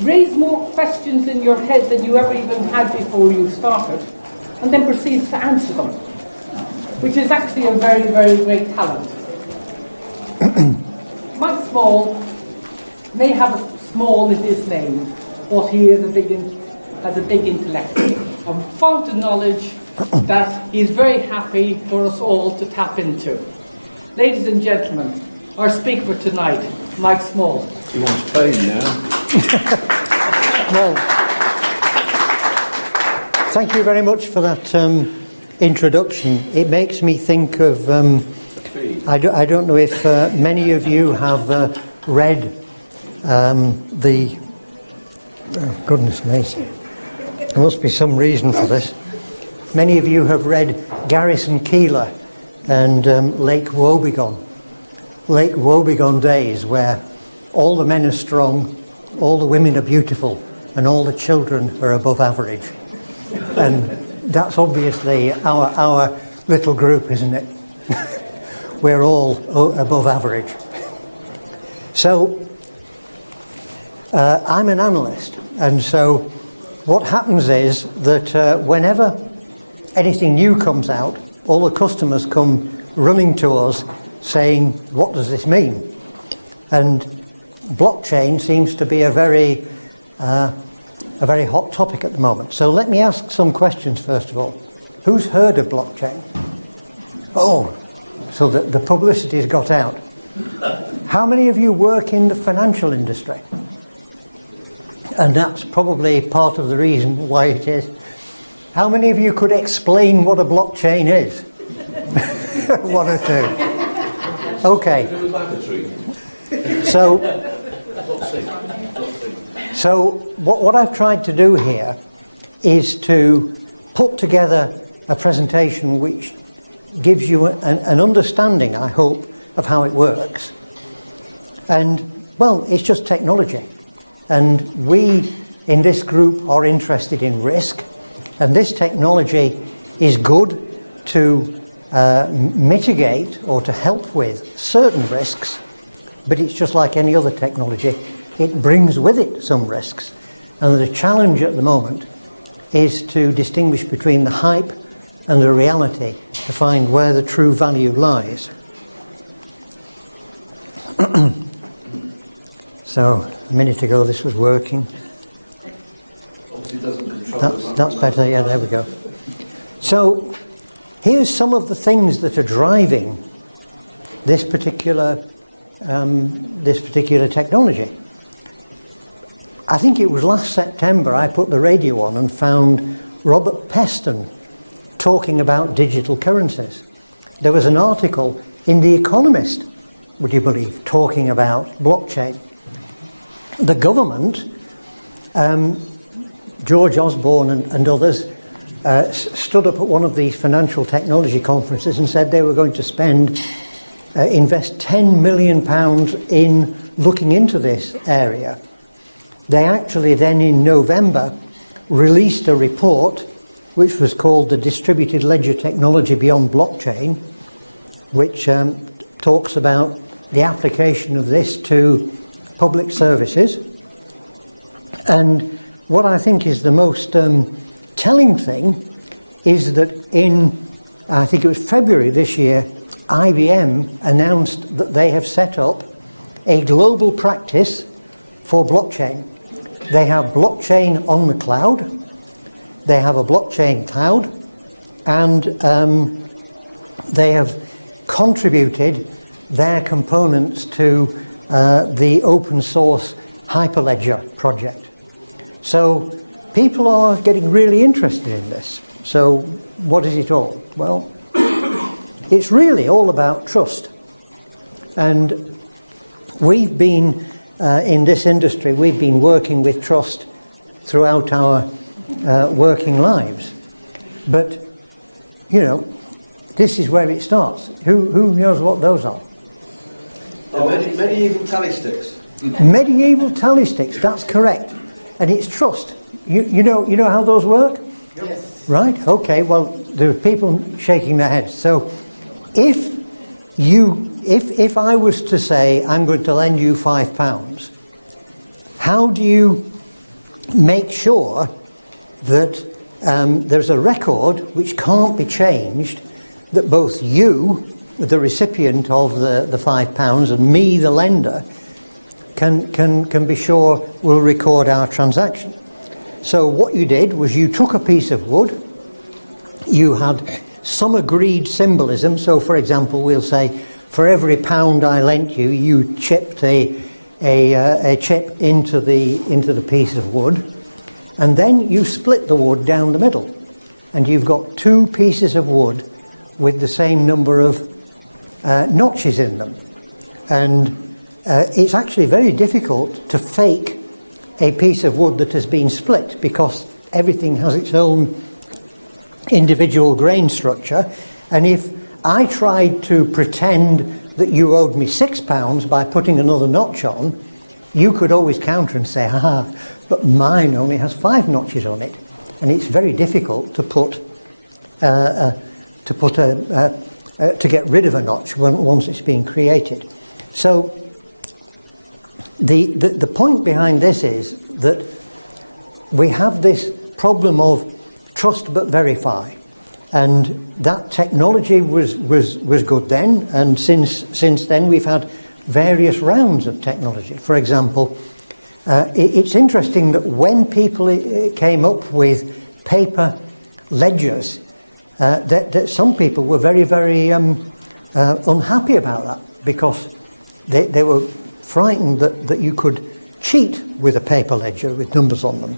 raise more questions in your head than you ever even had before you started, and then proceeds to answer them, which is actually a very, very great talent. Mike Small may have a small in his name, but he is has a big intellect, a font of knowledge that he's very happy for us all to tap into. Ladies and gentlemen, our speaker for tonight, Mike Small. He wants paid now. Well, thank you very much for that introduction. It makes me think of, I don't know if many of you have read goodness me, there must be some reason for this. Many of you have read Garrison Keillor and Lake Wobegon. Lake Wobegon days, where all the men are strong, all the women are beautiful, and all the children are above average. And that's obviously our little group, isn't it? We're all above average. So, I'm an analyst, and so what happens is that whenever anything new comes out, all the customers come running to us saying, what does this mean? And blockchain seems to be a very hot topic at the moment. So let me ask some questions first of all. Who's heard of blockchain? Oh, so the publicity's got out. How many of you work in the financial industry? And that's probably part of the reason why it is. How many of you could explain what a blockchain is? One or two. Okay. So what I've tried to do here is to put together a presentation which gives you an understanding, I hope, of how it works. And, well, it's just technology. And we, in this group, are interested in risk. And this technology is good to mitigate or to help with certain risks, but it's just like any other technology. It brings with it some risks. And the challenge at the moment is to distinguish between the hype and the reality to find where the true value lies. So, a minute ago this was working. That's better, yeah, there we go. So, here's some of the things that are driving this particular technology. I think it was last September I put the radio on and found Robert Peston talking about digital currencies. There was an article in The Economist, would you believe, talking about blockchain. The government, George Osborne and others, stood up at one of these financial technology conferences and said they were going to invest £10 million in looking into this area. They actually then in November released a report which was called the Distributed Ledger Technology Beyond Blockchain, which talks about the application of this to public services. And what I think is the most telling thing is that in, I think it was February this year, IBM announced that they have set up a global practice for blockchain. They have blockchain on the cloud, they have a blockchain cloud, and they have contributed their components to the open source Hyperledger project. So people are getting really interested in this. So what is it all? Well, it's really all about trust. And we've been, in this industry, we've been working with trust throughout our working lives. But, you know, this is where it starts. Who knows what those are? Oh, medieval tally sticks. Medieval tally sticks, that's correct. And it's trust. You know how those work? Yes. Right? Okay, well, there are people shaking their heads. So if I was to say I'm going to lend you £5, how do you make sure that there's a record which can't be changed, that both you, the recipient of the £5, and me, the lender, can be sure will record our transaction. So what you did was you took a piece of wood, you had some agreed symbolism. So, for example, we'll say, for every £1 I lent you, you chipped a chip into the piece of wood, and then you split the wood down the middle, and you've got two pieces of wood with the same number of notches in them. And it's actually very difficult to fake a piece of wood that has been split, because everything has its own individual grain structure. And if I tried to pretend that you owed me £6 by putting another notch on, you could always counter and say, haha, but mine only has 5 notches on it. And it's very difficult to get rid of a notch once it's been created. So the point behind this is that we have this problem of trust but verify, and that technology was good then, and since then we've had various rounds of technology. For example, it's interesting that when people came up with paper ledgers, that some people were very, very unhappy about that, because they were frightened that you could cheat with a paper ledger with numbers on them.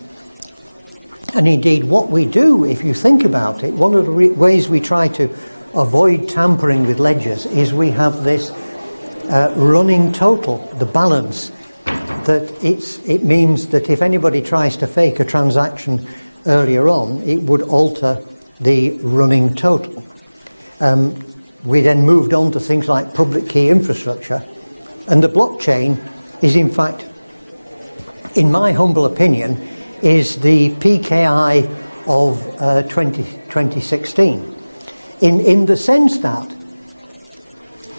And indeed, what we do, if you think about it, one of the ways we try to avoid tampering with ledgers is we have this running total, the balance, that it means that if anybody tries to fake a transaction earlier on, it would alter the running total. We then moved on to things like public key infrastructure, and the blockchain is, in fact, in my humble opinion, is the PKI of 2016, in the sense that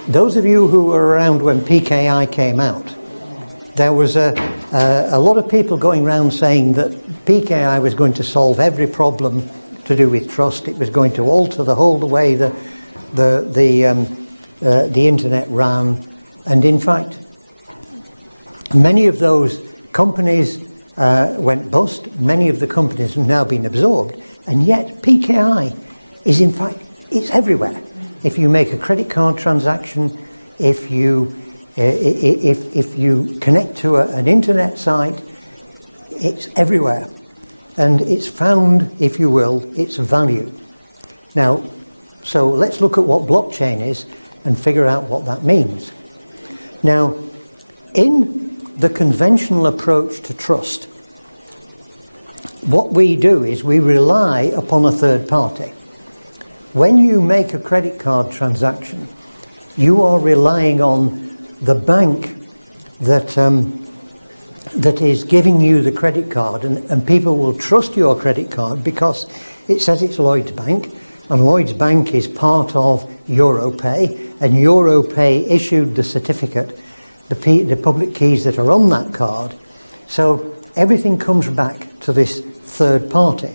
those of you who were around when PKI came out, there was a lot of people going around saying that PKI was going to solve every problem to do with trust. It was going to alter the whole way the internet ran, and in fact, many of those companies went bust. Many of the companies have now been absorbed, and yet PKI is, in fact, it's everywhere. If you make a credit card transaction, if you connect to an internet site, it's everywhere, and it's found, if you will, its value. Now, so let's look at what blockchain is and figure out what that means. Now, in the conventional approach to trust, what we do is we rely upon a third party. When you make a credit card transaction, you are relying on the bank that is giving you the credit card, and people will trust your credit card because it says it's Lloyds Bank, and Lloyds Bank is part of Europay, and Europay issued the certificate, the public keys that are on that card. So everything comes back to this third party,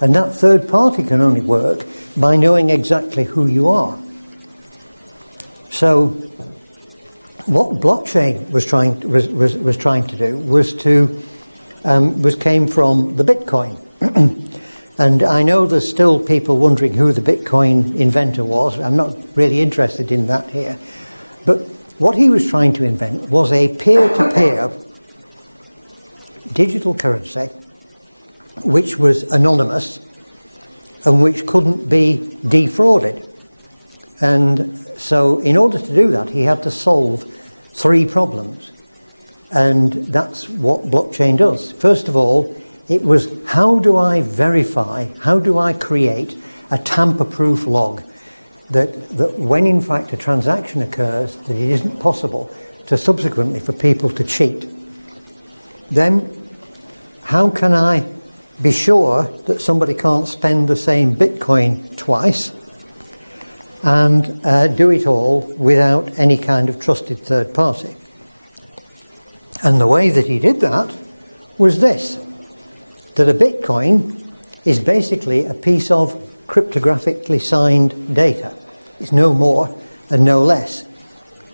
and that third party can only work by knowing exactly who you are. So what blockchain was trying to do was came from the Bitcoin. And I know there's still people wondering who the Bitcoin inventor was. I'm not really interested in that here. But what he was trying to invent was a peer-to-peer digital currency which was anonymous and which couldn't be defrauded. And so in order to do that, he had to solve 3 problems. And that's what blockchain does. First of all, it was, how do I verify, how do I create a tamper-proof log that when in fact a transaction occurs, that it isn't possible to subsequently for people to cheat. Then, how can I be sure that somebody can't spend the same Bitcoin twice, and do it all without any kind of trusted third party? And the way that he did that was this. that a Bitcoin is basically a piece of cryptographically signed data. It's no more and no less.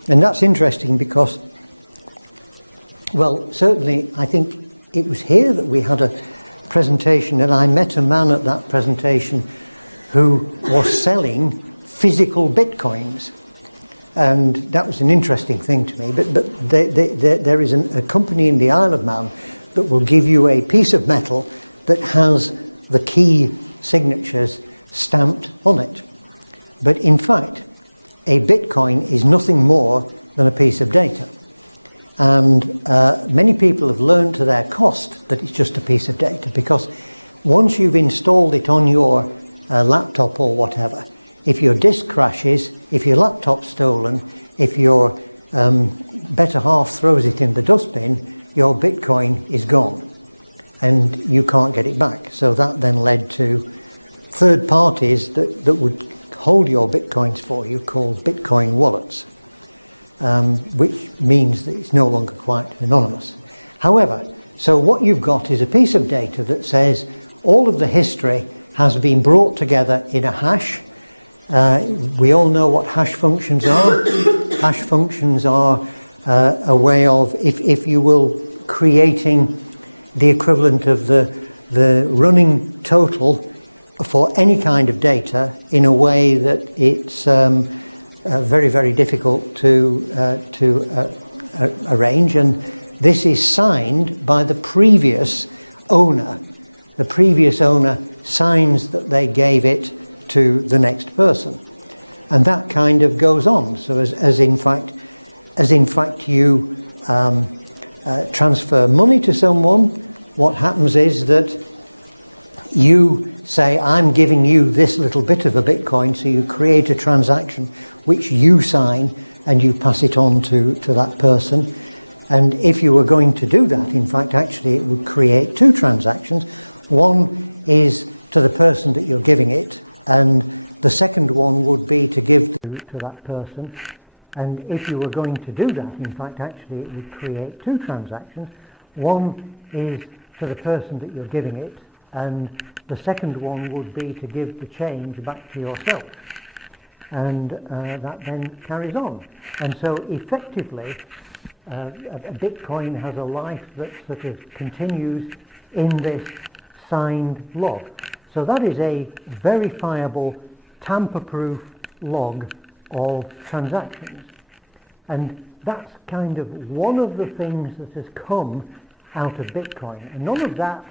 And that's interesting because, well, certainly I think it was here that we had a presentation, and I met a man at that presentation who was selling physical Bitcoins. And that was an interesting thing to me. But there is a company in the Isle of Man that will give you a piece of metal that has the key signatures stamped on it. But in fact, a Bitcoin is nothing more than a piece of data. And many people have learned to their cost that it's just a piece of data, because once you've installed it on your laptop or whatever, if your disk crashes, if your laptop's stolen, if your better half throws it in the dustbin, your Bitcoin is gone and you can't get it back. So that then led to third parties that would hold your Bitcoins for you, called Bitcoin wallets, which means that it's no longer quite anonymous. However, so what you've got is a piece of data that says all of the history has been brought together in a hash. We all know what hash functions are. Hash functions are a way of, if you will, creating the equivalent of the running total for any kind of data in a way that it's very, very difficult to arrange. And this is signed by the previous owner. The previous owner signs that they gave it to the next person, and that kind of goes on. So as in fact you transfer money to someone, what happens is that you say, I'm giving you this little bit of a Bitcoin, so you create a transaction which you sign and you pass it on to that person. And if you were going to do that, in fact, actually it would create two transactions. One is to the person that you're giving it, and the second one would be to give to that person. And if you were going to do that, in fact, actually it would create two transactions. One is to the person that you're giving it, and the second one would be to give the change back to yourself. And that then carries on. And so effectively, a Bitcoin has a life that sort of continues in this signed log. So that is a verifiable, tamper-proof log of transactions. And that's kind of one of the things that has come out of Bitcoin. And none of that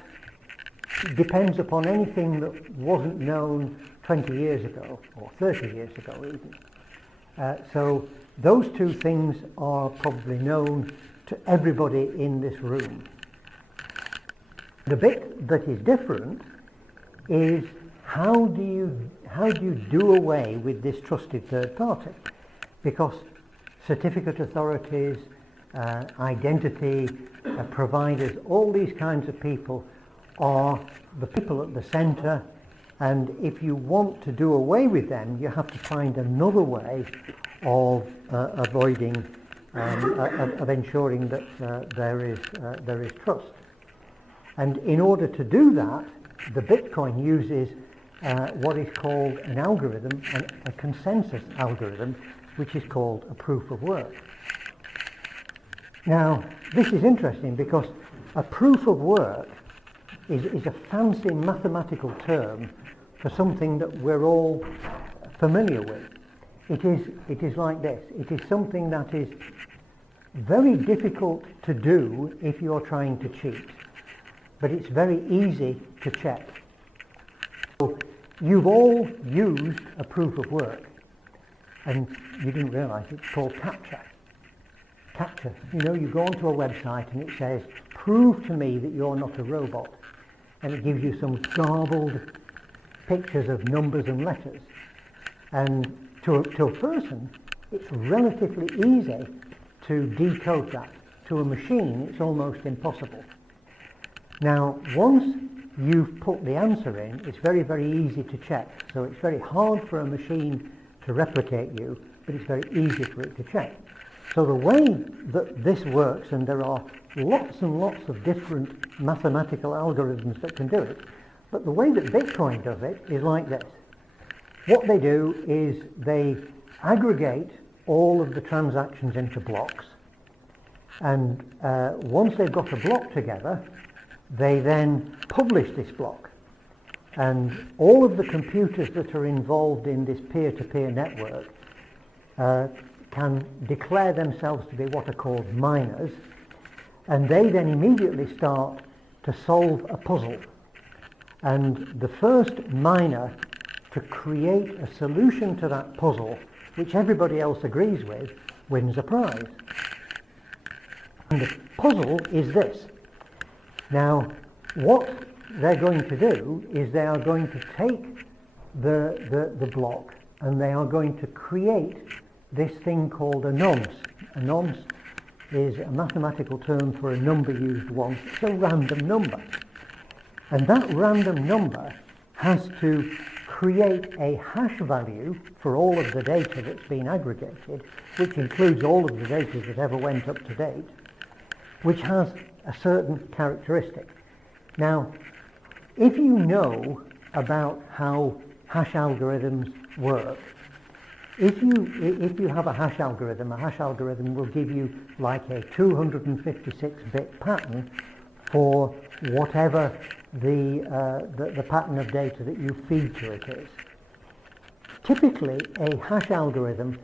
depends upon anything that wasn't known 20 years ago, or 30 years ago even. So those two things are probably known to everybody in this room. The bit that is different is how do you do away with this trusted third party? Because certificate authorities, identity providers, all these kinds of people are the people at the centre, and if you want to do away with them, you have to find another way of avoiding, of ensuring that there is trust. And in order to do that, the Bitcoin uses what is called an algorithm, a consensus algorithm, which is called a proof of work. Now, this is interesting because a proof of work is a fancy mathematical term for something that we're all familiar with. It is like this. It is something that is very difficult to do if you're trying to cheat, but it's very easy to check. So you've all used a proof of work, and you didn't realise it's called CAPTCHA. CAPTCHA. You know, you go onto a website and it says, prove to me that you're not a robot. And it gives you some garbled pictures of numbers and letters. And to a person, it's relatively easy to decode that. To a machine, it's almost impossible. Now, once you've put the answer in, it's very, very easy to check. So it's very hard for a machine to replicate you, but it's very easy for it to check. So the way that this works, and there are lots and lots of different mathematical algorithms that can do it, but the way that Bitcoin does it is like this. What they do is they aggregate all of the transactions into blocks, and once they've got a block together, they then publish this block. And all of the computers that are involved in this peer-to-peer network can declare themselves to be what are called miners, and they then immediately start to solve a puzzle. And the first miner to create a solution to that puzzle, which everybody else agrees with, wins a prize. And the puzzle is this. Now, what they're going to do is they are going to take the block and they are going to create this thing called a nonce. A nonce is a mathematical term for a number used once. It's a random number. And that random number has to create a hash value for all of the data that's been aggregated, which includes all of the data that ever went up to date, which has a certain characteristic. Now, if you know about how hash algorithms work, if you have a hash algorithm will give you like a 256-bit pattern for whatever the pattern of data that you feed to it is. Typically, a hash algorithm,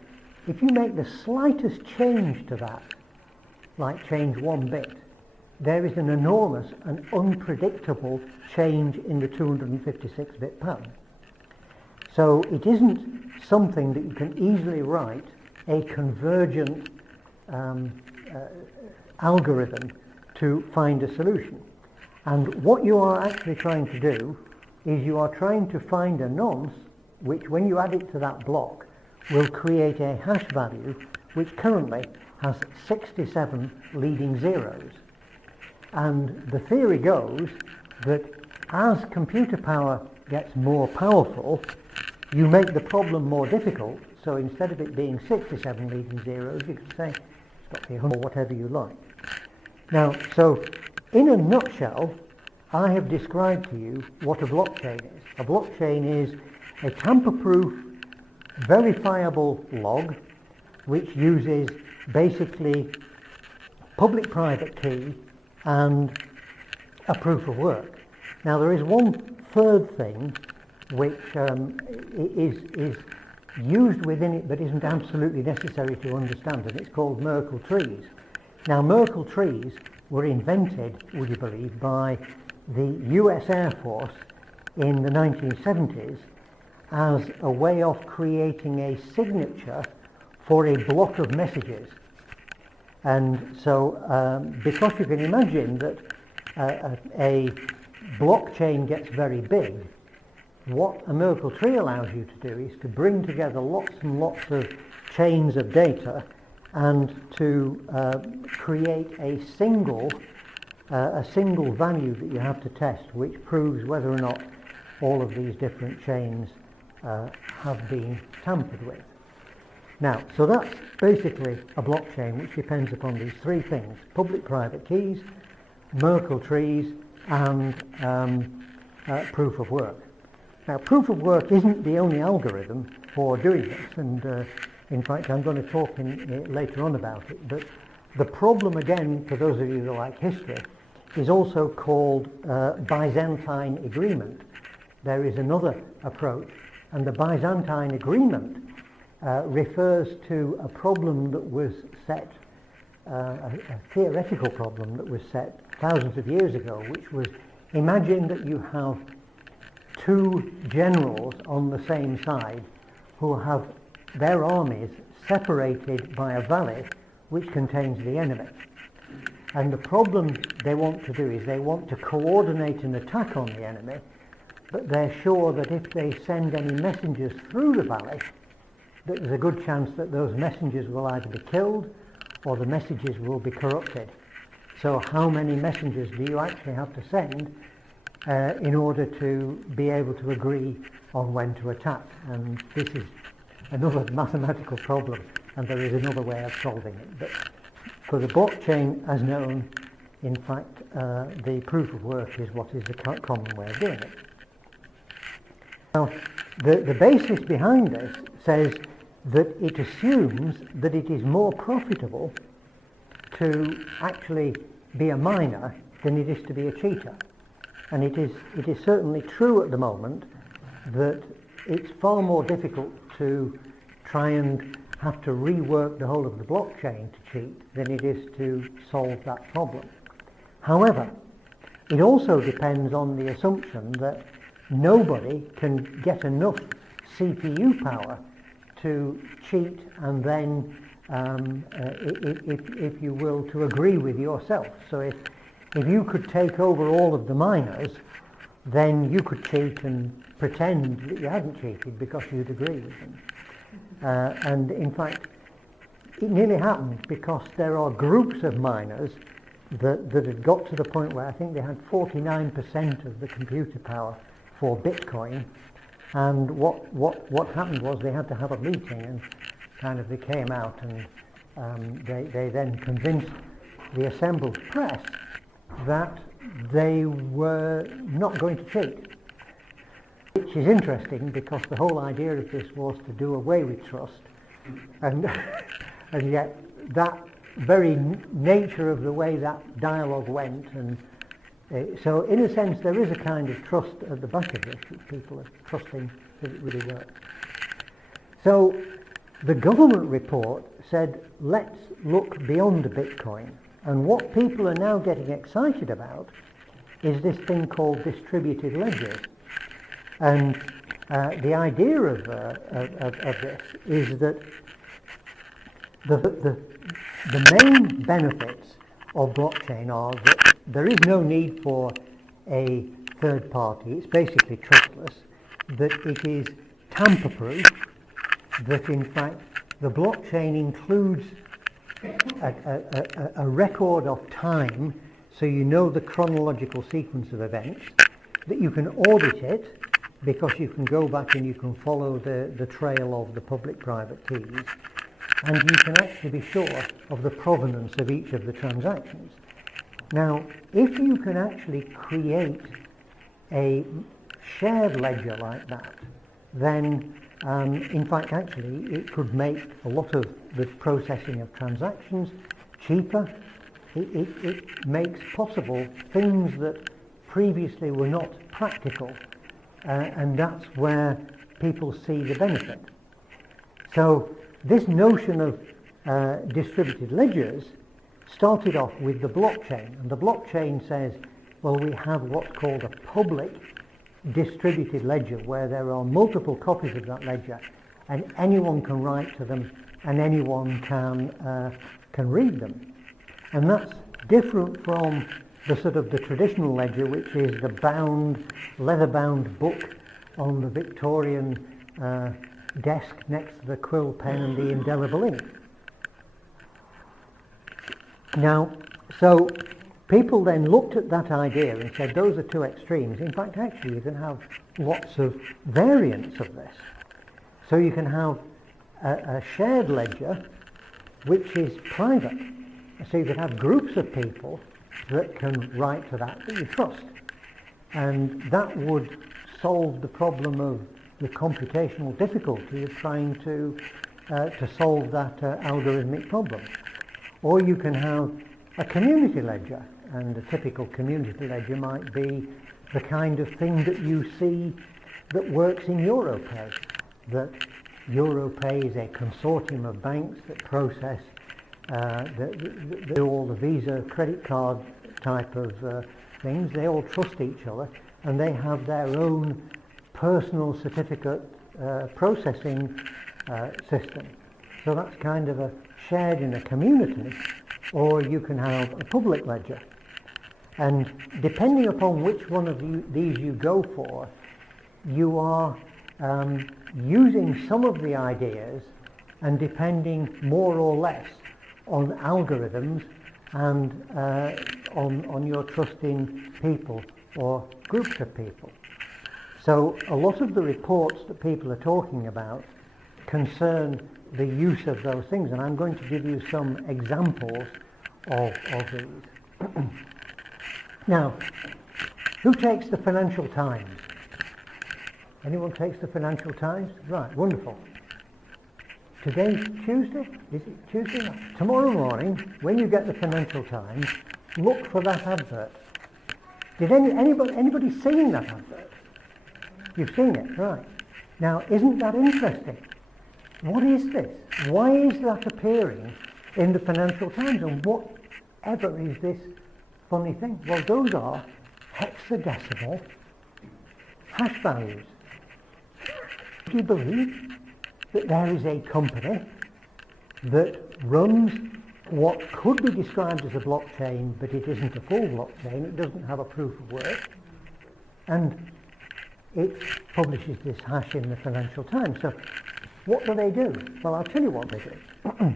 if you make the slightest change to that, like change 1 bit, there is an enormous and unpredictable change in the 256-bit pattern. So it isn't something that you can easily write a convergent algorithm to find a solution. And what you are actually trying to do is you are trying to find a nonce which, when you add it to that block, will create a hash value which currently has 67 leading zeros. And the theory goes that as computer power gets more powerful, you make the problem more difficult. So instead of it being 67 leading zeros, you can say it's got to be 100 or whatever you like. Now, so in a nutshell, I have described to you what a blockchain is. A blockchain is a tamper-proof, verifiable log which uses basically public-private key and a proof of work. Now, there is one third thing which is used within it but isn't absolutely necessary to understand, and it's called Merkle Trees. Now, Merkle Trees were invented, would you believe, by the US Air Force in the 1970s as a way of creating a signature for a block of messages. And so, because you can imagine that a blockchain gets very big, what a Merkle tree allows you to do is to bring together lots and lots of chains of data and to create a single value that you have to test, which proves whether or not all of these different chains have been tampered with. Now, so that's basically a blockchain which depends upon these three things: public-private keys, Merkle trees, and proof of work. Now, proof of work isn't the only algorithm for doing this, and in fact, I'm going to talk later on about it. But the problem, again, for those of you that like history, is also called Byzantine agreement. There is another approach, and the Byzantine agreement refers to a problem that was set, a theoretical problem that was set thousands of years ago, which was, imagine that you have two generals on the same side who have their armies separated by a valley which contains the enemy. And the problem they want to do is they want to coordinate an attack on the enemy, but they're sure that if they send any messengers through the valley, that there's a good chance that those messengers will either be killed or the messages will be corrupted. So how many messengers do you actually have to send in order to be able to agree on when to attack? And this is another mathematical problem and there is another way of solving it. But for the blockchain as known, in fact, the proof of work is what is the common way of doing it. Now, the basis behind this says that it assumes that it is more profitable to actually be a miner than it is to be a cheater. And it is certainly true at the moment that it's far more difficult to try and have to rework the whole of the blockchain to cheat than it is to solve that problem. However, it also depends on the assumption that nobody can get enough CPU power to cheat and then, if you will, to agree with yourself. So if you could take over all of the miners, then you could cheat and pretend that you hadn't cheated because you'd agree with them. And in fact, it nearly happened because there are groups of miners that had got to the point where I think they had 49% of the computer power for Bitcoin. And what happened was they had to have a meeting, and kind of they came out and they then convinced the assembled press that they were not going to cheat. Which is interesting because the whole idea of this was to do away with trust, and yet that very nature of the way that dialogue went, and so in a sense there is a kind of trust at the back of this, which people are trusting that it really works. So the government report said, let's look beyond Bitcoin, and what people are now getting excited about is this thing called distributed ledgers. And the idea of this is that the main benefits of blockchain are that there is no need for a third party. It's basically trustless, that it is tamper-proof, that in fact the blockchain includes a record of time, so you know the chronological sequence of events, that you can audit it, because you can go back and you can follow the trail of the public-private keys, and you can actually be sure of the provenance of each of the transactions. Now, if you can actually create a shared ledger like that, then in fact actually it could make a lot of the processing of transactions cheaper. It makes possible things that previously were not practical. And that's where people see the benefit. So this notion of distributed ledgers started off with the blockchain. And the blockchain says, well, we have what's called a public distributed ledger, where there are multiple copies of that ledger, and anyone can write to them, and anyone can read them. And that's different from the sort of the traditional ledger, which is the leather-bound book on the Victorian desk next to the quill pen and the indelible ink. Now, so people then looked at that idea and said those are two extremes. In fact, actually, you can have lots of variants of this. So you can have a shared ledger which is private. So you could have groups of people that can write to that you trust, and that would solve the problem of the computational difficulty of trying to solve that algorithmic problem. Or you can have a community ledger, and a typical community ledger might be the kind of thing that you see that works in Europay. That Europay is a consortium of banks that process all the Visa credit card type of things. They all trust each other, and they have their own personal certificate processing system. So that's kind of a shared in a community, or you can have a public ledger. And depending upon which one of these you go for, you are using some of the ideas and depending more or less on algorithms and on your trust in people or groups of people. So a lot of the reports that people are talking about concern the use of those things, and I'm going to give you some examples of these. Now, who takes the Financial Times? Anyone takes the Financial Times? Right, wonderful. Today's Tuesday? Is it Tuesday? Tomorrow morning, when you get the Financial Times, look for that advert. Did anybody seen that advert? You've seen it, right. Now, isn't that interesting? What is this? Why is that appearing in the Financial Times? And whatever is this funny thing? Well, those are hexadecimal hash values. Do you believe that there is a company that runs what could be described as a blockchain, but it isn't a full blockchain, it doesn't have a proof of work, and it publishes this hash in the Financial Times? So what do they do? Well, I'll tell you what they do.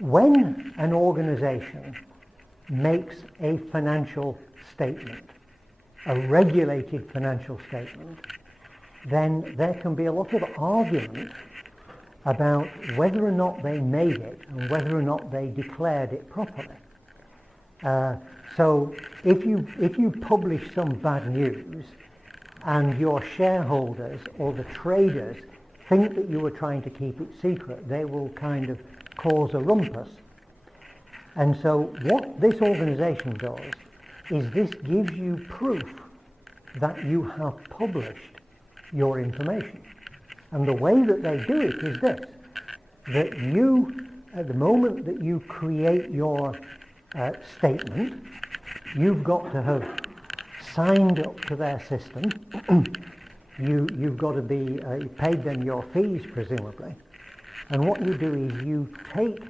When an organization makes a financial statement, a regulated financial statement, then there can be a lot of argument about whether or not they made it and whether or not they declared it properly. So if you publish some bad news and your shareholders or the traders think that you were trying to keep it secret, they will kind of cause a rumpus. And so what this organization does is this gives you proof that you have published your information. And the way that they do it is this, that you, at the moment that you create your statement, you've got to have signed up to their system. You've got to be, you paid them your fees, presumably. And what you do is you take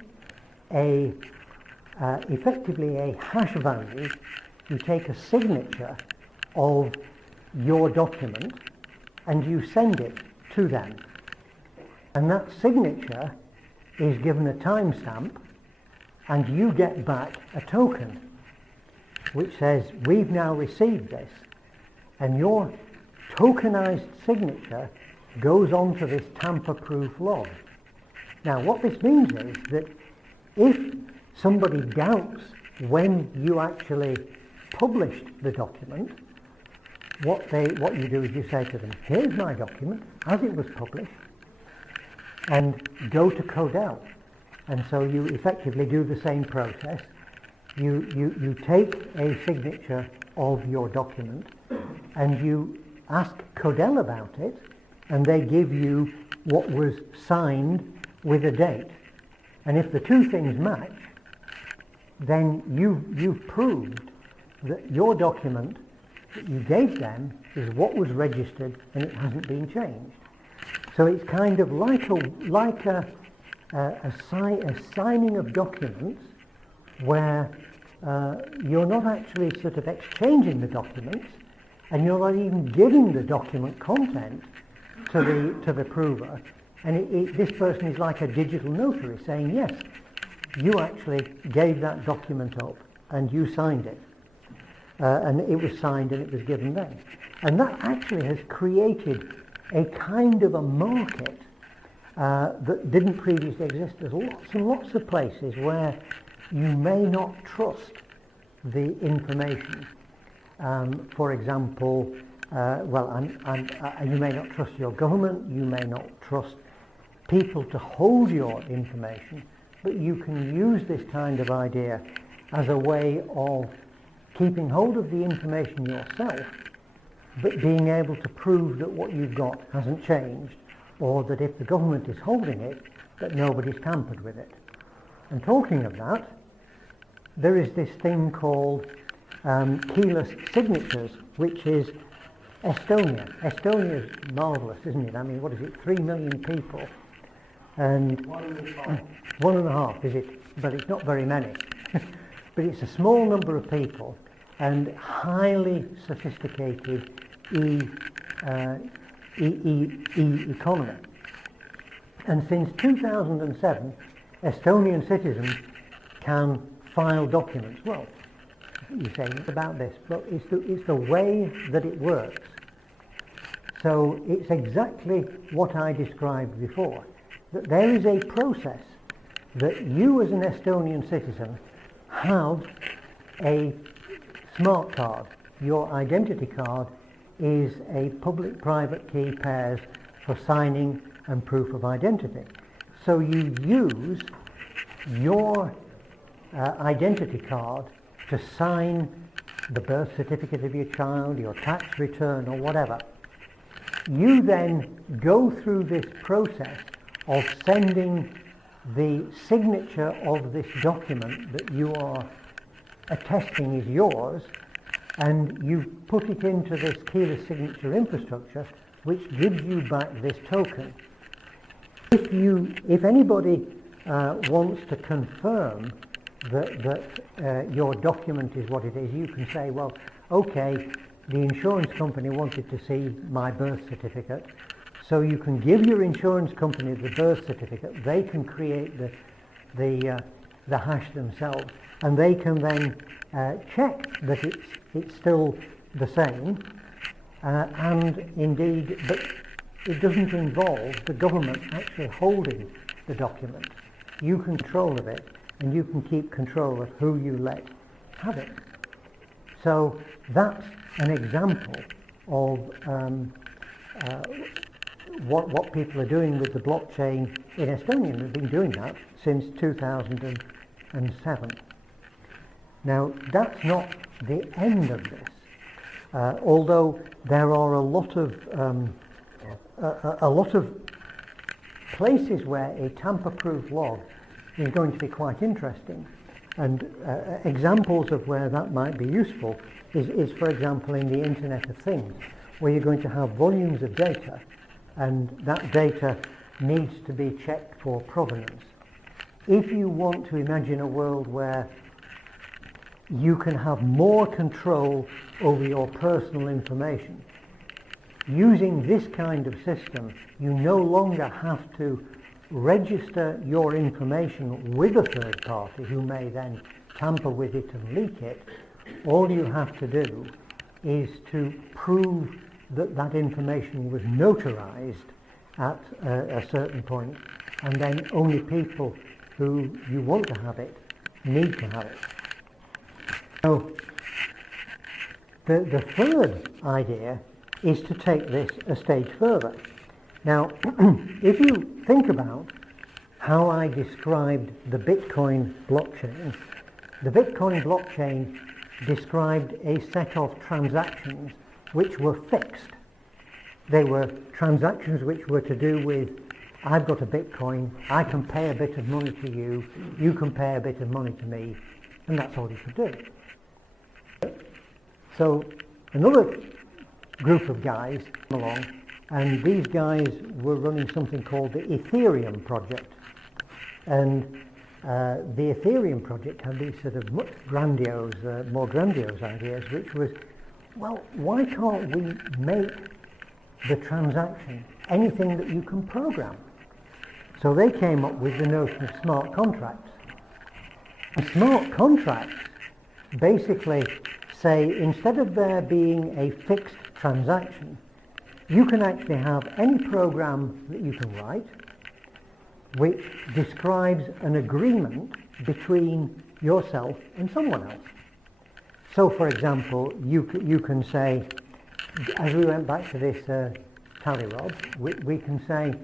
effectively a hash value, you take a signature of your document, and you send it to them. And that signature is given a timestamp, and you get back a token which says, we've now received this, and your tokenized signature goes onto this tamper-proof log. Now, what this means is that if somebody doubts when you actually published the document, what you do is you say to them, here's my document as it was published, and go to Codel. And so you effectively do the same process. You take a signature of your document and you ask Codel about it, and they give you what was signed with a date. And if the two things match, then you've proved that your document that you gave them is what was registered and it hasn't been changed. So it's kind of like a signing of documents where you're not actually sort of exchanging the documents, and you're not even giving the document content to the prover. And this person is like a digital notary saying, yes, you actually gave that document up and you signed it. And it was signed and it was given then. And that actually has created a kind of a market that didn't previously exist. There's lots and lots of places where you may not trust the information. For example, you may not trust your government, you may not trust people to hold your information, but you can use this kind of idea as a way of keeping hold of the information yourself, but being able to prove that what you've got hasn't changed, or that if the government is holding it, that nobody's tampered with it. And talking of that, there is this thing called keyless signatures, which is Estonia. Estonia's marvellous, isn't it? I mean, what is it, 3 million people? And 1.5, is it? But it's not very many. But it's a small number of people and highly sophisticated economy. And since 2007, Estonian citizens can file documents. Well, you say about this, but it's the way that it works. So it's exactly what I described before. that there is a process that you as an Estonian citizen have a smart card. Your identity card is a public-private key pairs for signing and proof of identity. So you use your identity card to sign the birth certificate of your child, your tax return or whatever. You then go through this process of sending the signature of this document that you are attesting is yours, and you put it into this keyless signature infrastructure, which gives you back this token. If anybody wants to confirm that your document is what it is, you can say, well, okay, the insurance company wanted to see my birth certificate, so you can give your insurance company the birth certificate. They can create the hash themselves, and they can then check that it's still the same, and indeed, but it doesn't involve the government actually holding the document. You can control of it, and you can keep control of who you let have it. So that's an example of what people are doing with the blockchain in Estonia. They've been doing that since 2007. Now, that's not the end of this, although there are a lot of places where a tamper-proof log is going to be quite interesting, and examples of where that might be useful is, for example, in the Internet of Things, where you're going to have volumes of data, and that data needs to be checked for provenance. If you want to imagine a world where you can have more control over your personal information, using this kind of system, you no longer have to register your information with a third party who may then tamper with it and leak it. All you have to do is to prove that that information was notarized at a certain point, and then only people who you want to have it need to have it. So the third idea is to take this a stage further. Now, if you think about how I described the Bitcoin blockchain described a set of transactions which were fixed. They were transactions which were to do with, I've got a Bitcoin, I can pay a bit of money to you, you can pay a bit of money to me, and that's all you could do. So another group of guys came along, and these guys were running something called the Etherium Project. And the Ethereum Project had these sort of much grandiose, more grandiose ideas, which was, well, why can't we make the transaction anything that you can program? So they came up with the notion of smart contracts. And smart contracts basically say, instead of there being a fixed transaction, you can actually have any program that you can write which describes an agreement between yourself and someone else. So, for example, you can say, as we went back to this tally rod, we can say,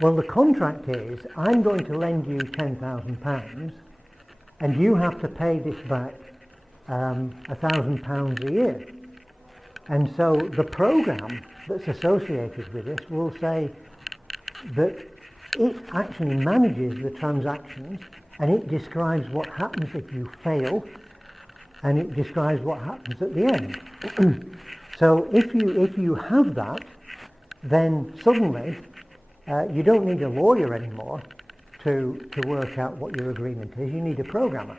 well, the contract is, I'm going to lend you £10,000, and you have to pay this back £1,000 a year. And so the program that's associated with this will say that it actually manages the transactions, and it describes what happens if you fail, and it describes what happens at the end. So if you have that, then suddenly you don't need a lawyer anymore to work out what your agreement is. You need a programmer.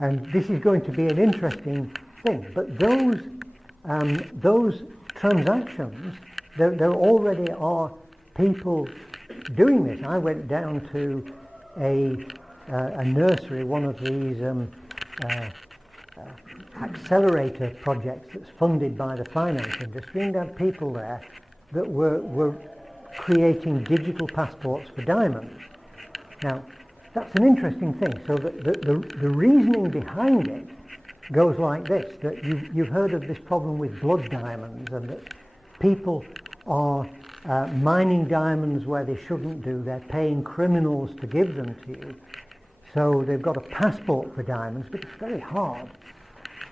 And this is going to be an interesting thing. But those transactions, there already are people doing this. I went down to a nursery, one of these accelerator projects that's funded by the finance industry, and had people there that were creating digital passports for diamonds. Now, that's an interesting thing. So the reasoning behind it goes like this, that you've heard of this problem with blood diamonds, and that people are mining diamonds where they shouldn't do. They're paying criminals to give them to you. So they've got a passport for diamonds, but it's very hard.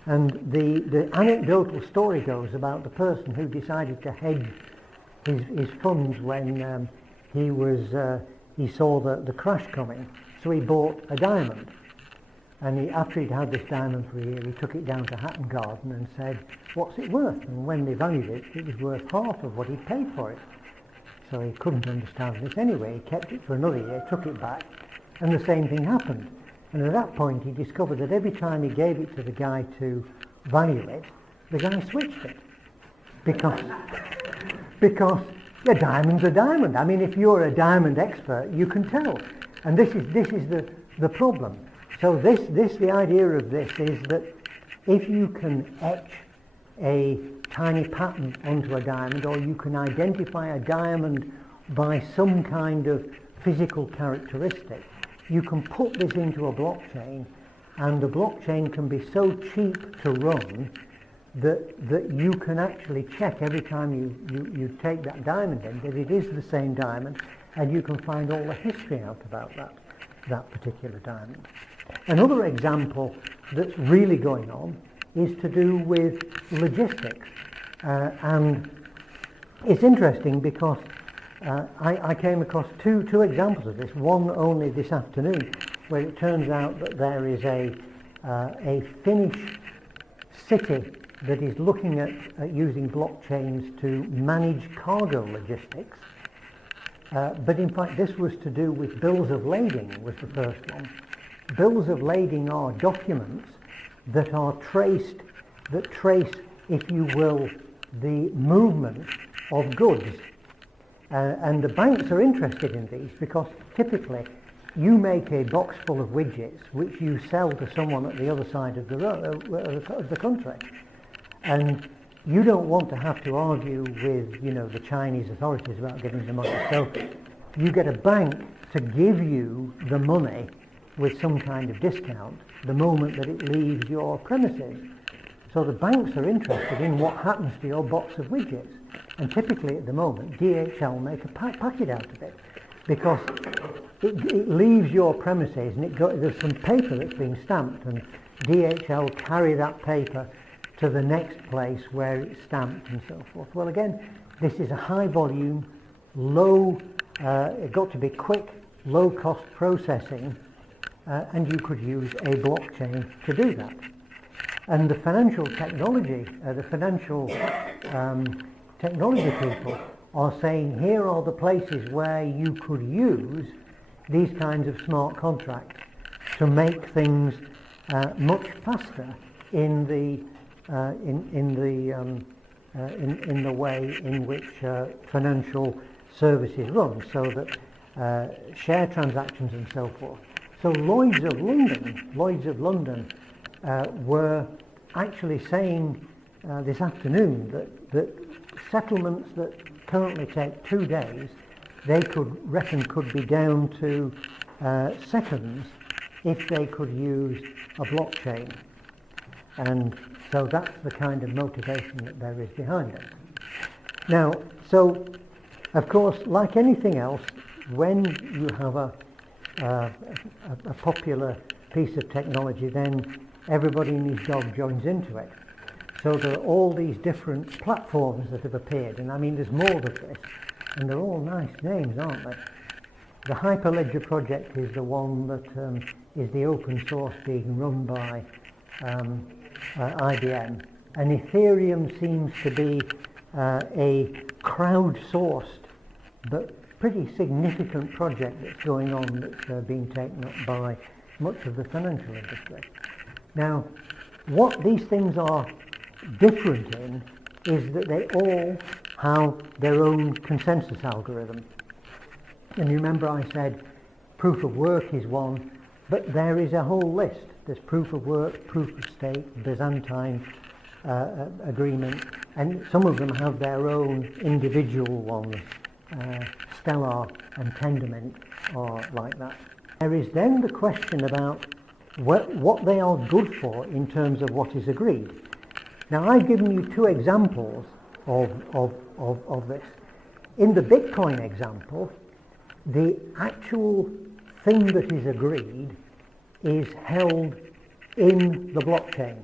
And the anecdotal story goes about the person who decided to hedge his funds when he saw the crash coming. So he bought a diamond. And after he'd had this diamond for a year, he took it down to Hatton Garden and said, "What's it worth?" And when they valued it, it was worth half of what he'd paid for it. So he couldn't understand this anyway. He kept it for another year, took it back, and the same thing happened. And at that point, he discovered that every time he gave it to the guy to value it, the guy switched it. Because a diamond's a diamond. I mean, if you're a diamond expert, you can tell. And this is the problem. So the idea of this is that if you can etch a tiny pattern onto a diamond, or you can identify a diamond by some kind of physical characteristic, you can put this into a blockchain, and the blockchain can be so cheap to run that you can actually check every time you take that diamond in that it is the same diamond, and you can find all the history out about that particular diamond. Another example that's really going on is to do with logistics, and it's interesting because I came across two examples of this, one only this afternoon, where it turns out that there is a Finnish city that is looking at using blockchains to manage cargo logistics. But in fact, this was to do with bills of lading, was the first one. Bills of lading are documents that are trace, if you will, the movement of goods. And the banks are interested in these because typically you make a box full of widgets which you sell to someone at the other side of the country. And you don't want to have to argue with, the Chinese authorities about giving the money. So you get a bank to give you the money with some kind of discount the moment that it leaves your premises. So the banks are interested in what happens to your box of widgets. And typically at the moment, DHL make a packet out of it because it leaves your premises and there's some paper that's been stamped, and DHL carry that paper to the next place where it's stamped and so forth. Well, again, this is a high volume, it got to be quick, low cost processing, and you could use a blockchain to do that. And the financial technology, technology people are saying here are the places where you could use these kinds of smart contracts to make things much faster in the way in which financial services run, so that share transactions and so forth. So Lloyd's of London were actually saying this afternoon that settlements that currently take 2 days, they could be down to seconds if they could use a blockchain. And so that's the kind of motivation that there is behind it. Now, so of course, like anything else, when you have a popular piece of technology, then everybody and his dog joins into it. So there are all these different platforms that have appeared, and I mean there's more of this, and they're all nice names, aren't they? The Hyperledger project is the one that is the open source being run by IBM, and Ethereum seems to be a crowdsourced but pretty significant project that's going on, that's being taken up by much of the financial industry. Now, what these things are different in is that they all have their own consensus algorithm. And you remember I said proof of work is one, but there is a whole list. There's proof of work, proof of stake, Byzantine agreement, and some of them have their own individual ones Stellar and Tendermint are like that. There is then the question about what they are good for in terms of what is agreed. Now, I've given you two examples of this. In the Bitcoin example, the actual thing that is agreed is held in the blockchain.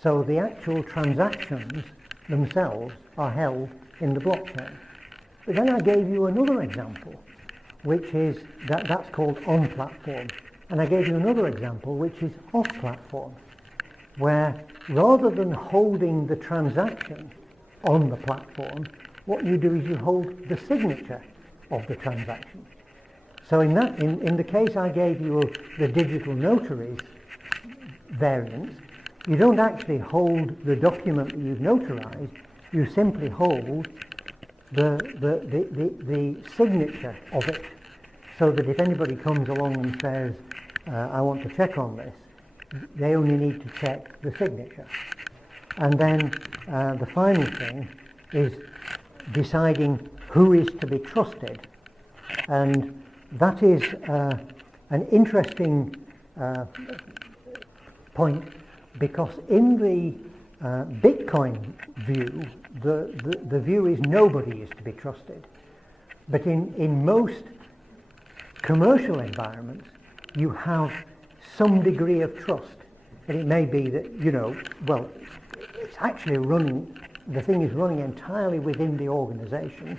So the actual transactions themselves are held in the blockchain. But then I gave you another example, which is that's called on-platform. And I gave you another example, which is off-platform, where rather than holding the transaction on the platform, what you do is you hold the signature of the transaction. So in the case I gave you of the digital notaries variant, you don't actually hold the document that you've notarized, you simply hold the signature of it, so that if anybody comes along and says, I want to check on this, they only need to check the signature. And then the final thing is deciding who is to be trusted. And that is an interesting point, because in the Bitcoin view, the view is nobody is to be trusted. But in most commercial environments, you have some degree of trust. And it may be that, it's actually the thing is running entirely within the organization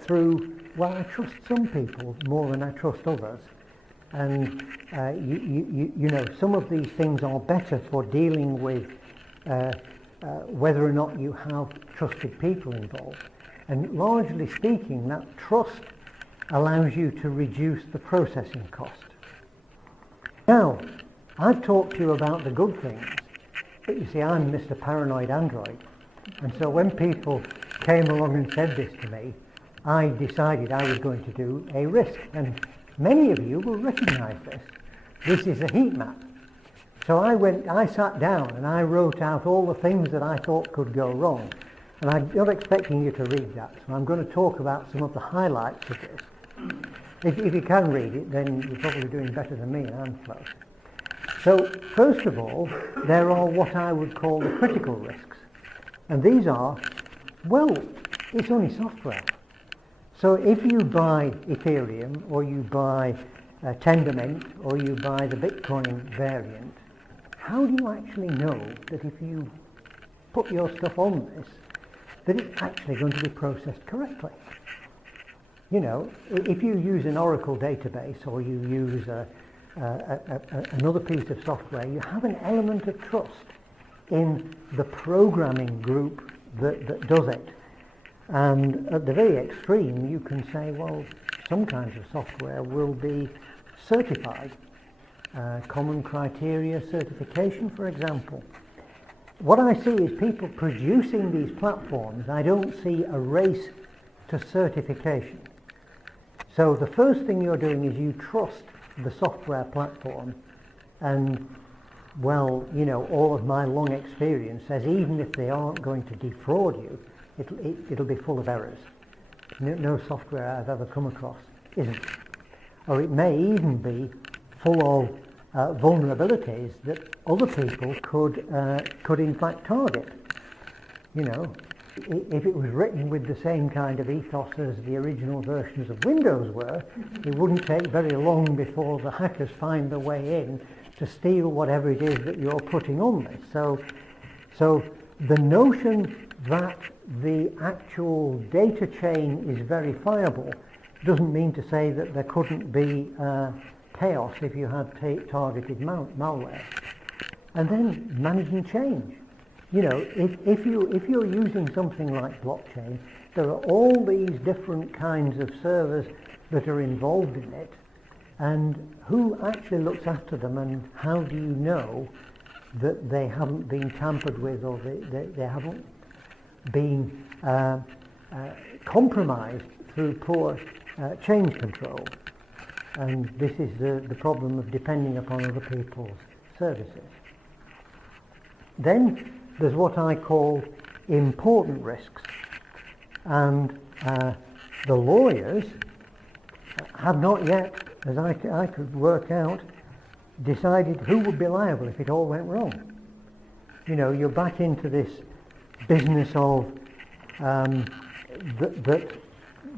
through, I trust some people more than I trust others. And some of these things are better for dealing with whether or not you have trusted people involved. And largely speaking, that trust allows you to reduce the processing cost. Now, I've talked to you about the good things, but you see, I'm Mr. Paranoid Android. And so when people came along and said this to me, I decided I was going to do a risk. And many of you will recognize this. This is a heat map. So I sat down and I wrote out all the things that I thought could go wrong. And I'm not expecting you to read that, so I'm going to talk about some of the highlights of this. If you can read it, then you're probably doing better than me, and I'm close. So, first of all, there are what I would call the critical risks. And these are, it's only software. So if you buy Ethereum, or you buy Tendermint, or you buy the Bitcoin variant, how do you actually know that if you put your stuff on this, that it's actually going to be processed correctly? If you use an Oracle database, or you use another piece of software, you have an element of trust in the programming group that does it. And at the very extreme, you can say, some kinds of software will be certified. Common criteria certification, for example. What I see is people producing these platforms. I don't see a race to certification. So the first thing you're doing is you trust the software platform, and all of my long experience says even if they aren't going to defraud you, it'll be full of errors. No software I've ever come across isn't. Or it may even be full of vulnerabilities that other people could in fact target. If it was written with the same kind of ethos as the original versions of Windows were, it wouldn't take very long before the hackers find their way in to steal whatever it is that you're putting on this. So the notion that the actual data chain is verifiable doesn't mean to say that there couldn't be chaos if you had targeted malware. And then managing change. If you're using something like blockchain, there are all these different kinds of servers that are involved in it, and who actually looks after them, and how do you know that they haven't been tampered with, or they haven't been compromised through poor change control? And this is the problem of depending upon other people's services. Then there's what I call important risks. And the lawyers have not yet, as I could work out, decided who would be liable if it all went wrong. You know, you're back into this business of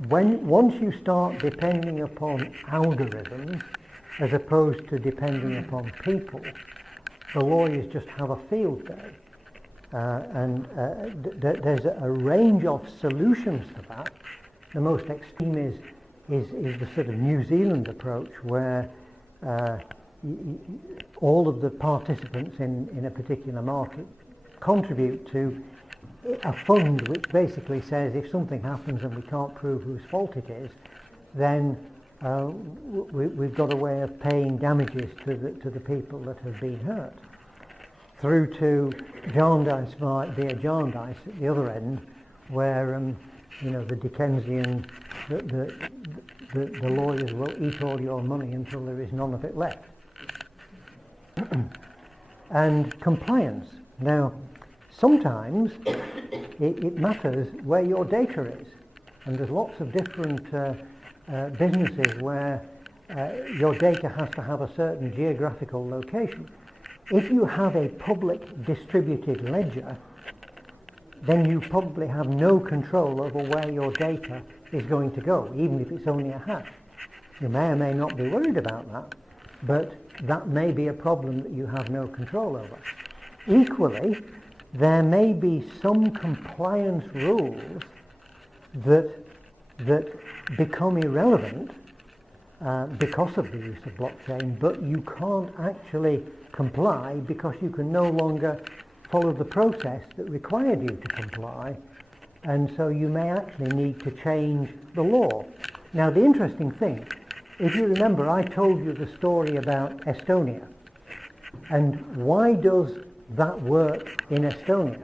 once you start depending upon algorithms as opposed to depending upon people, the lawyers just have a field day. There's a range of solutions to that. The most extreme is the sort of New Zealand approach, where all of the participants in a particular market contribute to a fund which basically says if something happens and we can't prove whose fault it is, then we've got a way of paying damages to the people that have been hurt. Through to Jarndyce might be a Jarndyce at the other end, where you know, the Dickensian, the lawyers will eat all your money until there is none of it left. And compliance. Now, sometimes it matters where your data is, and there's lots of different businesses where your data has to have a certain geographical location. If you have a public distributed ledger, then you probably have no control over where your data is going to go, even if it's only a hash. You may or may not be worried about that, but that may be a problem that you have no control over. Equally, there may be some compliance rules that become irrelevant because of the use of blockchain, but you can't actually comply because you can no longer follow the process that required you to comply, and so you may actually need to change the law. Now, the interesting thing, if you remember, I told you the story about Estonia, and why does that work in Estonia?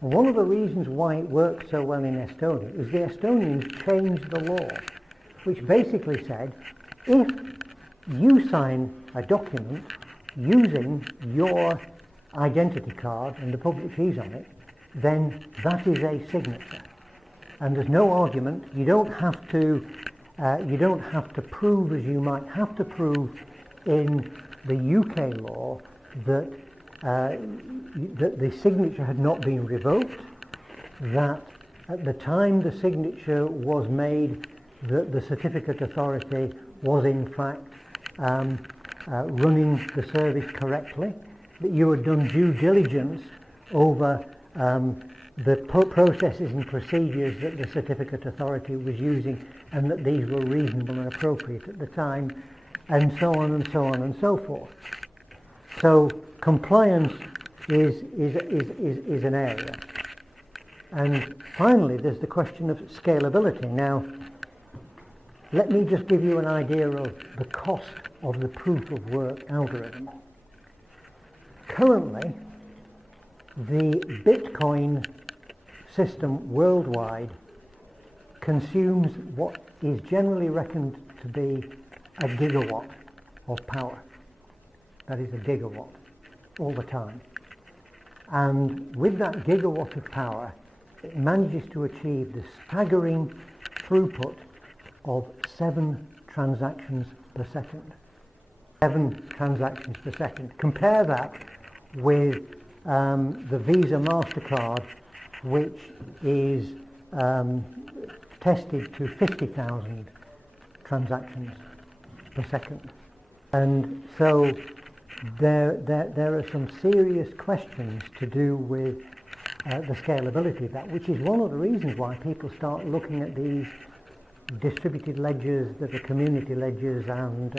And one of the reasons why it works so well in Estonia is the Estonians changed the law, which basically said, if you sign a document using your identity card and the public keys on it, then that is a signature, and there's no argument. You don't have to prove, as you might have to prove in the UK law, that the signature had not been revoked, that at the time the signature was made, that the certificate authority was in fact running the service correctly, that you had done due diligence over the processes and procedures that the certificate authority was using, and that these were reasonable and appropriate at the time, and so on and so on and so forth. So compliance is an area. And finally, there's the question of scalability. Now, let me just give you an idea of the cost of the proof of work algorithm. Currently, the Bitcoin system worldwide consumes what is generally reckoned to be a gigawatt of power. That is a gigawatt all the time. And with that gigawatt of power, it manages to achieve the staggering throughput of 7 transactions per second. 7 transactions per second. Compare that with the Visa MasterCard, which is tested to 50,000 transactions per second. And so there are some serious questions to do with the scalability of that, which is one of the reasons why people start looking at these distributed ledgers that are community ledgers and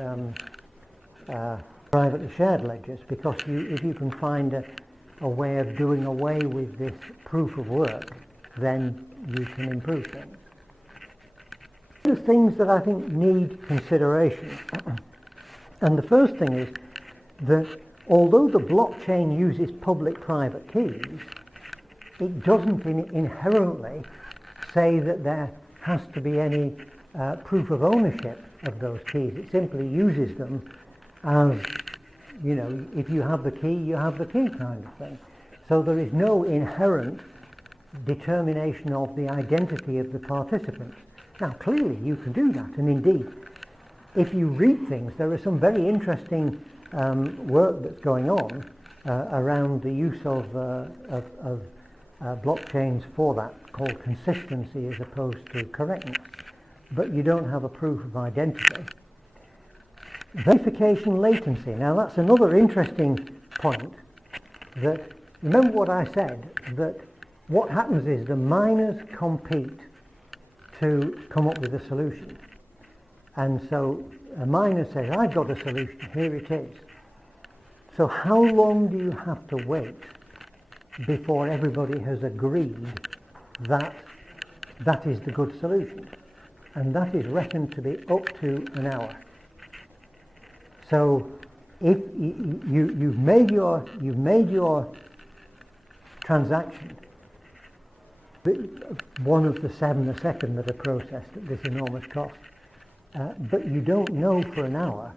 privately shared ledgers, because if you can find a way of doing away with this proof of work, then you can improve things. The things that I think need consideration, and the first thing is that although the blockchain uses public-private keys, it doesn't inherently say that there has to be any proof of ownership of those keys. It simply uses them as, you know, if you have the key, you have the key kind of thing. So there is no inherent determination of the identity of the participants. Now, clearly you can do that, and indeed, if you read things, there is some very interesting work that's going on around the use of blockchains for that, called consistency as opposed to correctness. But you don't have a proof of identity. Verification latency. Now that's another interesting point. That, remember what I said, that what happens is the miners compete to come up with a solution. And so a miner says, I've got a solution, here it is. So how long do you have to wait before everybody has agreed that that is the good solution? And that is reckoned to be up to an hour. So if you've made your transaction, one of the 7 a second that are processed at this enormous cost, but you don't know for an hour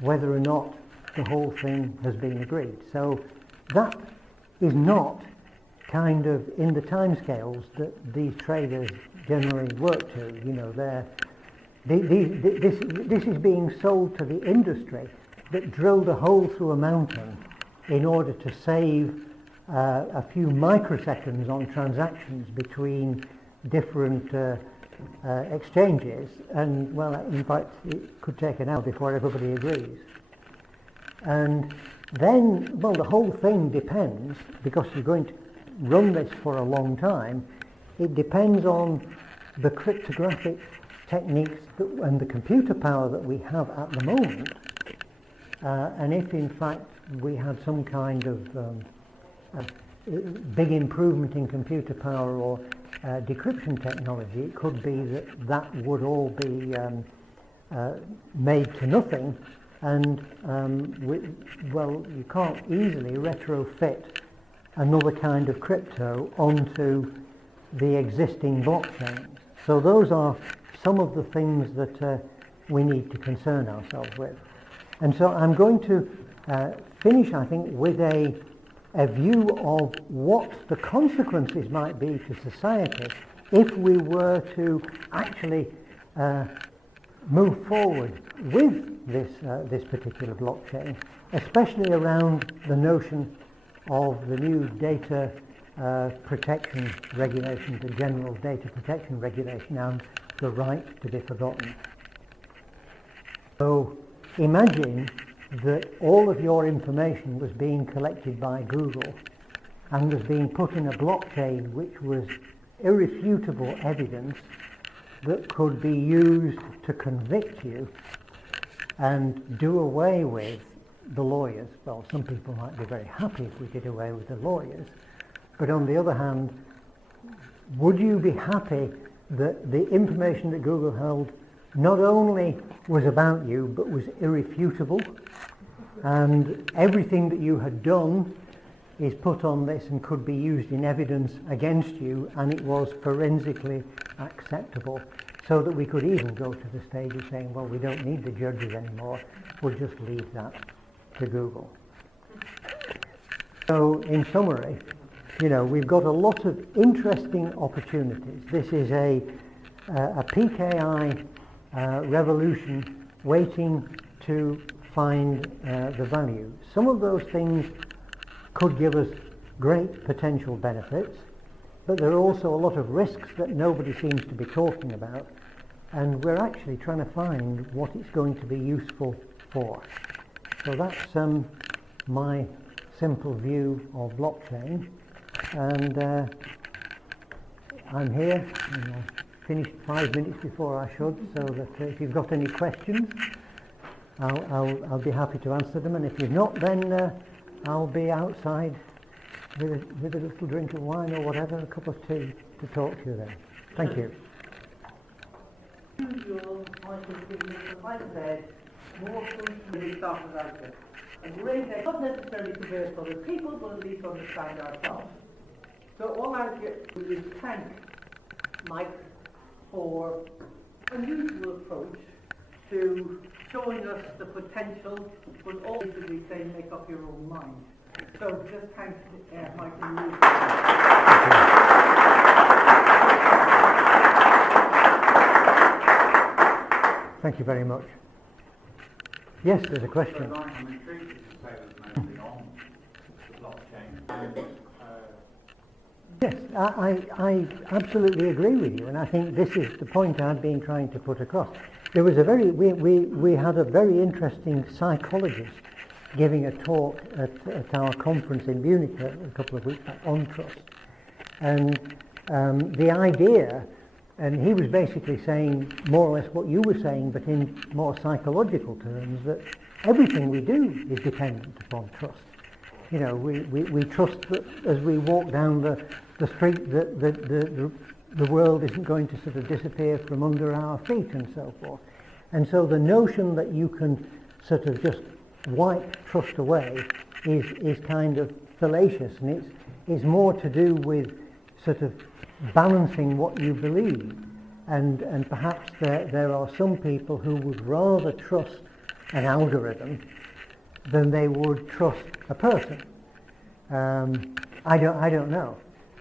whether or not the whole thing has been agreed. So that is not kind of in the timescales that these traders generally work to. You know, this is being sold to the industry that drilled a hole through a mountain in order to save a few microseconds on transactions between different exchanges, and well, in fact, it could take an hour before everybody agrees. And then, well, the whole thing depends, because you're going to run this for a long time, it depends on the cryptographic techniques and the computer power that we have at the moment. And if in fact we had some kind of big improvement in computer power or decryption technology, it could be that that would all be made to nothing, and well, you can't easily retrofit another kind of crypto onto the existing blockchains. So those are some of the things that we need to concern ourselves with. And so I'm going to finish, I think, with a view of what the consequences might be to society if we were to actually move forward with this particular blockchain, especially around the notion of the new data protection regulation, the general data protection regulation, and the right to be forgotten. So imagine that all of your information was being collected by Google and was being put in a blockchain which was irrefutable evidence that could be used to convict you and do away with the lawyers. Well, some people might be very happy if we did away with the lawyers, but on the other hand, would you be happy that the information that Google held not only was about you, but was irrefutable, and everything that you had done is put on this and could be used in evidence against you, and it was forensically acceptable, so that we could even go to the stage of saying, well, we don't need the judges anymore, we'll just leave that to Google. So in summary, you know, we've got a lot of interesting opportunities. This is a PKI revolution waiting to find the value. Some of those things could give us great potential benefits, but there are also a lot of risks that nobody seems to be talking about, and we're actually trying to find what it's going to be useful for. So that's my simple view of blockchain, and I'm here, and I finished 5 minutes before I should, so that if you've got any questions, I'll be happy to answer them, and if you've not, then I'll be outside with a little drink of wine or whatever, a cup of tea, to talk to you then. Thank you. Usual, like I said, more fun when we started out there. A great day, not necessarily to converse other people, but at least understand ourselves. So all I do is thank Mike for an unusual approach to showing us the potential, but always, as we say, make up your own mind. So just thanks, Mike, and you. Thank you very much. Yes, there's a question. I'm intrigued to say there's mainly on the blockchain. Yes, I absolutely agree with you, and I think this is the point I've been trying to put across. There was we had a very interesting psychologist giving a talk at our conference in Munich a couple of weeks back on trust, and the idea, and he was basically saying more or less what you were saying, but in more psychological terms, that everything we do is dependent upon trust. You know, we trust that as we walk down the street that the world isn't going to sort of disappear from under our feet and so forth. And so the notion that you can sort of just wipe trust away is kind of fallacious, and it's more to do with sort of balancing what you believe. And perhaps there are some people who would rather trust an algorithm than they would trust a person. I don't know.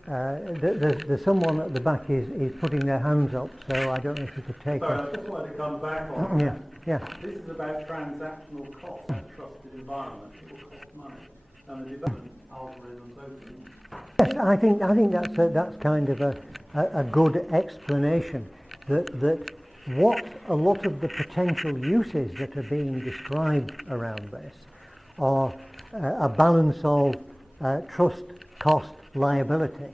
There's someone at the back is putting their hands up, so I don't know if you could take Sorry, it. I just wanted to come back on Yeah, yeah. This is about transactional cost, a trusted environment. It will cost money. And the development algorithms open. Yes, I think that's kind of a good explanation that what a lot of the potential uses that are being described around this are a balance of trust, cost, liability.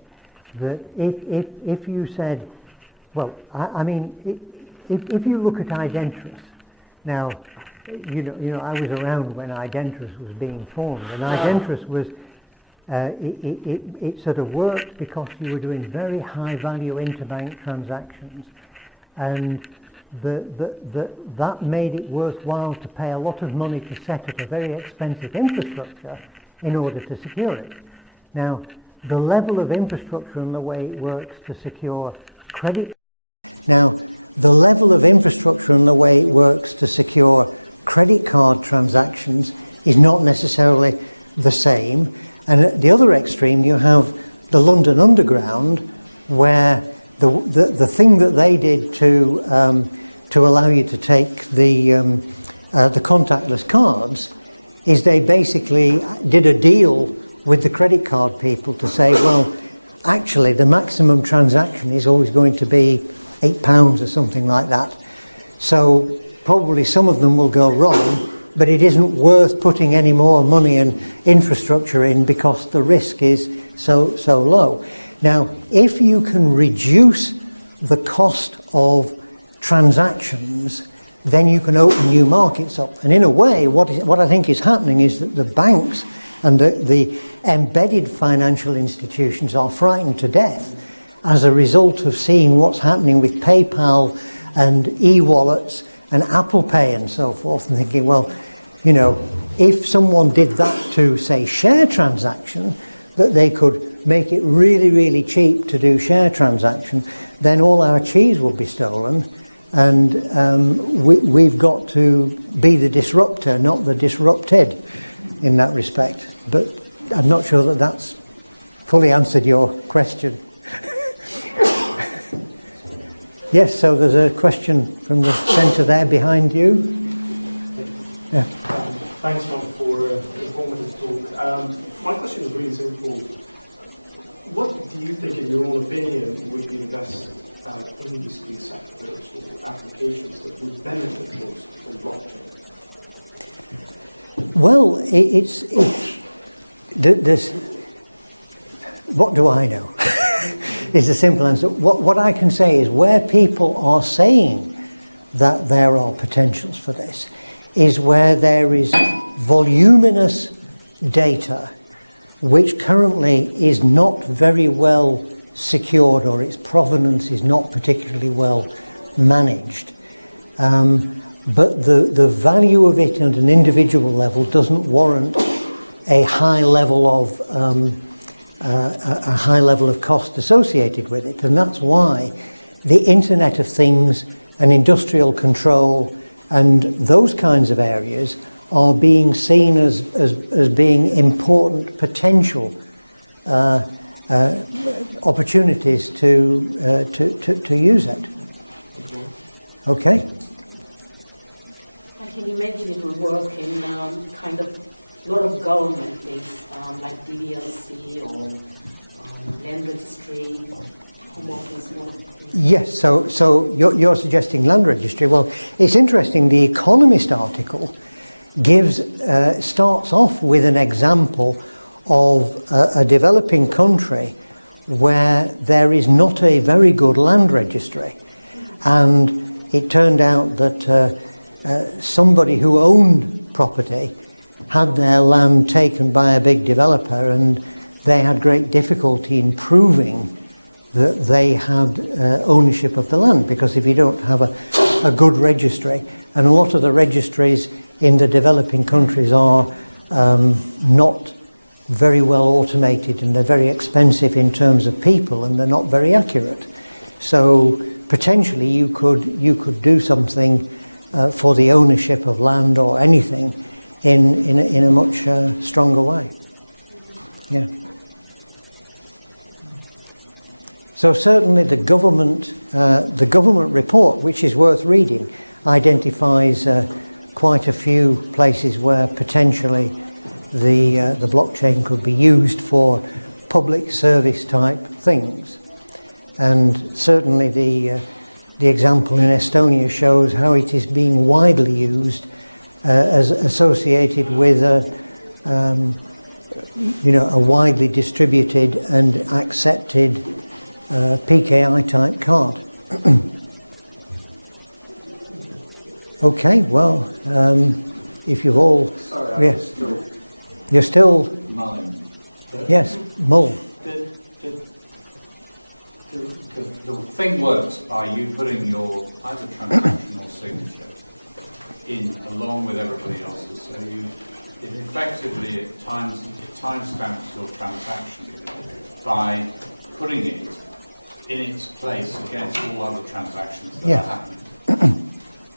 That if you said, well, I mean, if you look at Identris, now, you know, I was around when Identris was being formed, and Identris was, it sort of worked because you were doing very high value interbank transactions, and that made it worthwhile to pay a lot of money to set up a very expensive infrastructure in order to secure it. Now, the level of infrastructure and the way it works to secure credit. Now, the level of infrastructure and the way it works to secure credit card transactions is not necessarily the same. And at the other extreme, you have the London Underground, where the thing that they did to allow you to take the contactless cards is they basically did a deal with the credit card people to say, well, actually the maximum transaction is always going to be £8 or something like that. So probably some of them will go wrong, but it isn't worth putting any more money and infrastructure in because the risk is so low. Now, if you can reduce the cost of transactions, then you can open new markets up. And in a way, what I think is happening is that the banks and the embedded financial institutions are frightened to death as a result of seeing what's happening with PayPal and e-wallets and Apple Pay and so forth, and thinking, well, you know, if someone did that to, say, share transaction, that they could make it really, really cheap to do share transaction, then all our cheese will be stolen, and we've got to be the disruptor, not the disrupted, in that respect. But I'm not sure that that's fully answered your question. Yes, so there's a question from the centre there behind you. Yeah. Thanks, Tom, for an informative talk. My question is really simple. What do you think, in your own opinion, would be the best industry sectors or applications that would benefit most from blockchain? Well, there's what do I know? Is the simple answer. What I can say is where people are saying that there are potentials for this is where there is voluminous data which currently is not very well secured, or its provenance is not particularly well managed. But the value of it at an individual level doesn't warrant a high level of cost associated with it, and that's why the Internet of Things and industrial control and those kinds of areas are being seen as being important potential opportunities to use it. Okay. can imagine it will work in kind of a lot of government things, like DVLC or land registry, home office, a lot of things. Yes, so you're suggesting land registry. Well, it's interesting. The Economist article starts off with an example of a developing country where there is not a very good land registry, and it turned out that somebody who owned property had their land taken by a big developer, and they had great difficulty in proving that they had ownership of the land, because if you don't have a good registry, and a lot of the registries in the developing countries are not very well automated, and they're very expensive in terms of people, and they're not very accurate. So potentially you could do something for the ownership of land or anything in a much stronger way. Yeah. So certainly the government report, which is worth reading, identifies quite a few places where potentially the blockchain could be used for public service type things. And certainly the example in Estonia shows how it is being widely used as associated with a widely distributed and accepted PKI type card. Okay, well, if you've all... Sorry, yes. You're still... mulling. Yes, mull. The thing works by you putting your either transaction or signature in along with everybody else's. So it effectively timestamps your transaction by putting it in its place against all other transactions that are happening.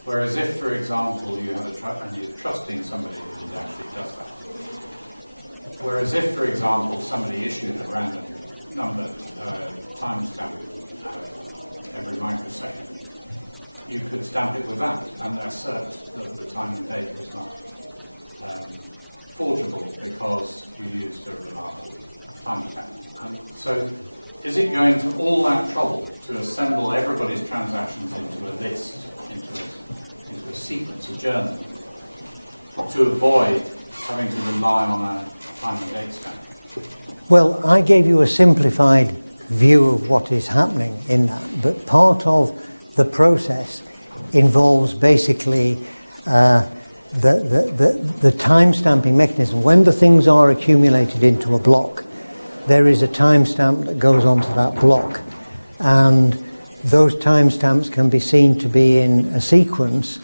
Whereas if, for example, you have and you're trusting somebody that actually does that. Whereas if, for example, somebody issued a random number timestamp every microsecond, you could stamp it with that and assert that the time and date was not forgeable because you used a reliable timestamp. And so, is it going to all that trouble to assemble everybody's transactions into a list, into a sequence, a journal, to avoid having to rely on a time and date stamp? Well, I gave you a simplified view of what is happening in that, but part of the process involves basically the time-stamping mechanism. When the things are accumulated into a block, there is a timestamp that goes onto that block, and those timestamps can be seen to be in a sequence,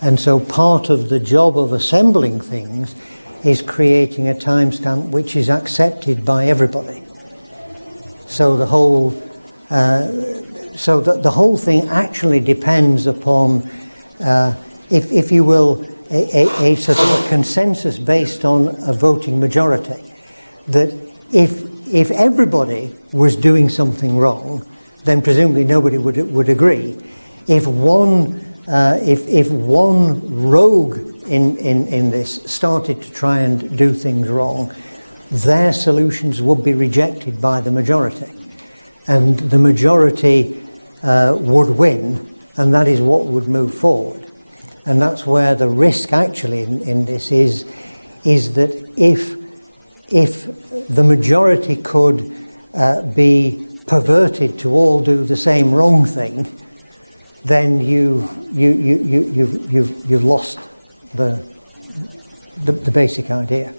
and so part of the job of assembling things is creating a timestamp which is accepted by everybody. So the whole thing actually depends upon, if you will, a sort of a consensus based on a voting majority. That if everybody was doing something wrong, then presumably nobody would agree. If one rogue in this started to try and do things wrong, their solutions would be rejected by the majority, and the majority would win, and that is what would move forward. And that's where the risk actually in this is that if the majority could be perverted to all do the same wrong thing, then you've lost the basic idea.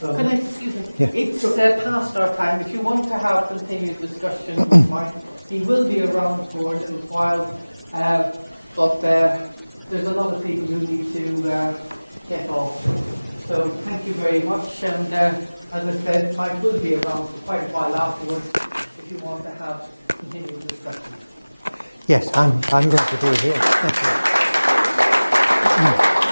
Can I, excuse me? Yeah. It's past our time. If you want to have continued discussion with Mike, he will be around for a little while, but there's a lot of people who need to get off. So thank you very much, and as I said, Mike will be around for quite a while afterwards if you want to have continued discussion. Yes, I'm going to do it here. Thank you.